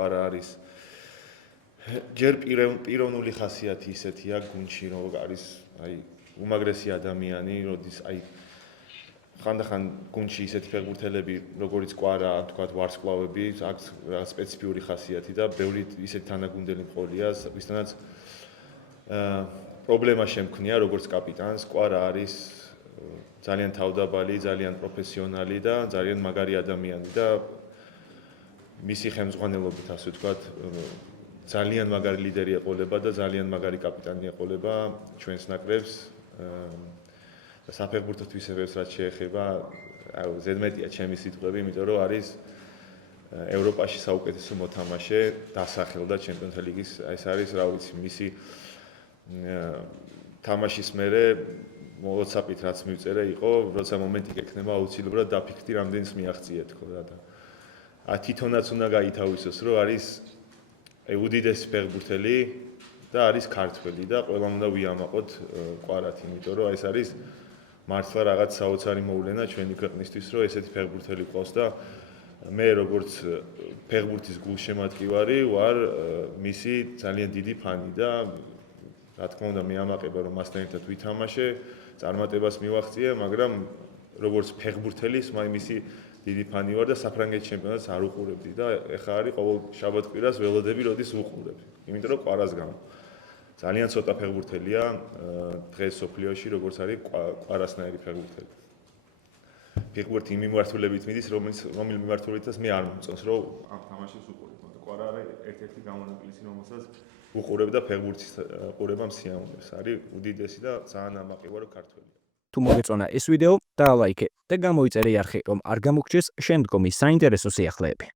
კვარა არის ჯერ პიროვნული ხასიათი ისეთია გუნდში, რომ არის აი უმაგრესი ადამიანი, როდის აი ხანდახან გუნდში ისეთი ფეხბურთელები, როგორიც კვარა, თქვათ ვარსკვლავები, აქვს სპეციფიური ხასიათი და ბევრი ისეთი თანაგუნდელი მყოლია, ვისთანაც პრობლემა შემქმნია როგორც კაპიტანს. კვარა არის ძალიან თავდაბალი, ძალიან პროფესიონალი და ძალიან მაგარი ადამიანი და მისი ხელმძღვანელობით, ასე ვთქვათ, ძალიან მაგარი ლიდერი ეყოლება და ძალიან მაგარი კაპიტანი ეყოლება ჩვენს ნაკრებს. საფეხბურთო თვისებებს რაც შეეხება, ზედმეტია ჩემი სიტყვები, იმიტომ რომ არის ევროპაში საუკეთესო მოთამაშე, დასახელდა ჩემპიონთა ლიგის, ეს არის, რა ვიცი, მისი თამაშის მერე მოლოცაპით რაც მივწერე იყო, როცა მომენტი გექნება აუცილებლად დაფიქრდი რამდენს მიაღწიე თქო რა და თვითონაც უნდა გაითავისოს, რომ არის უდიდესი ფეხბურთელი და არის ქართველი და ყველამ უნდა ვიამაყოთ კვარათ, იმიტომ რომ ეს არის მართლა რაღაც საოცარი მოვლენა ჩვენი ქვეყნისთვის, რომ ესეთი ფეხბურთელი ყავს და მე როგორც ფეხბურთის გულშემატკივარი ვარ მისი ძალიან დიდი ფანი და რა თქმა უნდა მეამაყება რომ მასთან ერთად ვითამაშე, წარმატებას მივაღწიე, მაგრამ როგორც ფეხბურთელის მისი დიდი ფანი ვარ და საფრანგეთის ჩემპიონატს არ უყურებდი და ეხლა არის ყოველ შაბათ-კვირას ველოდები როდის უყურებ. იმიტომ რომ კვარას გამო. ძალიან ცოტა ფეხბურთელია დღეს სოფლიოში, როგორც არის კვარასნაირი ფეხბურთელი. ფეხბურთი იმ მიმართულებით მიდის, რომელ მიმართულებითაც მე არ მომწონს, რომ ამ თამაშებს უყურებ. კვარა არის ერთ-ერთი გამონაკლისი, რომელსაც უყურებ და ფეხბურთის ყურებამ სიამოვნებს. არის უდიდესი და ძალიან ამაყი ვარ ქართველი. თუ მოგეწონა ეს ვიდეო, დაალაიქე და გამოიწერე არხი, რომ არ გამოგჩეს შემდგომი საინტერესო სიახლეები.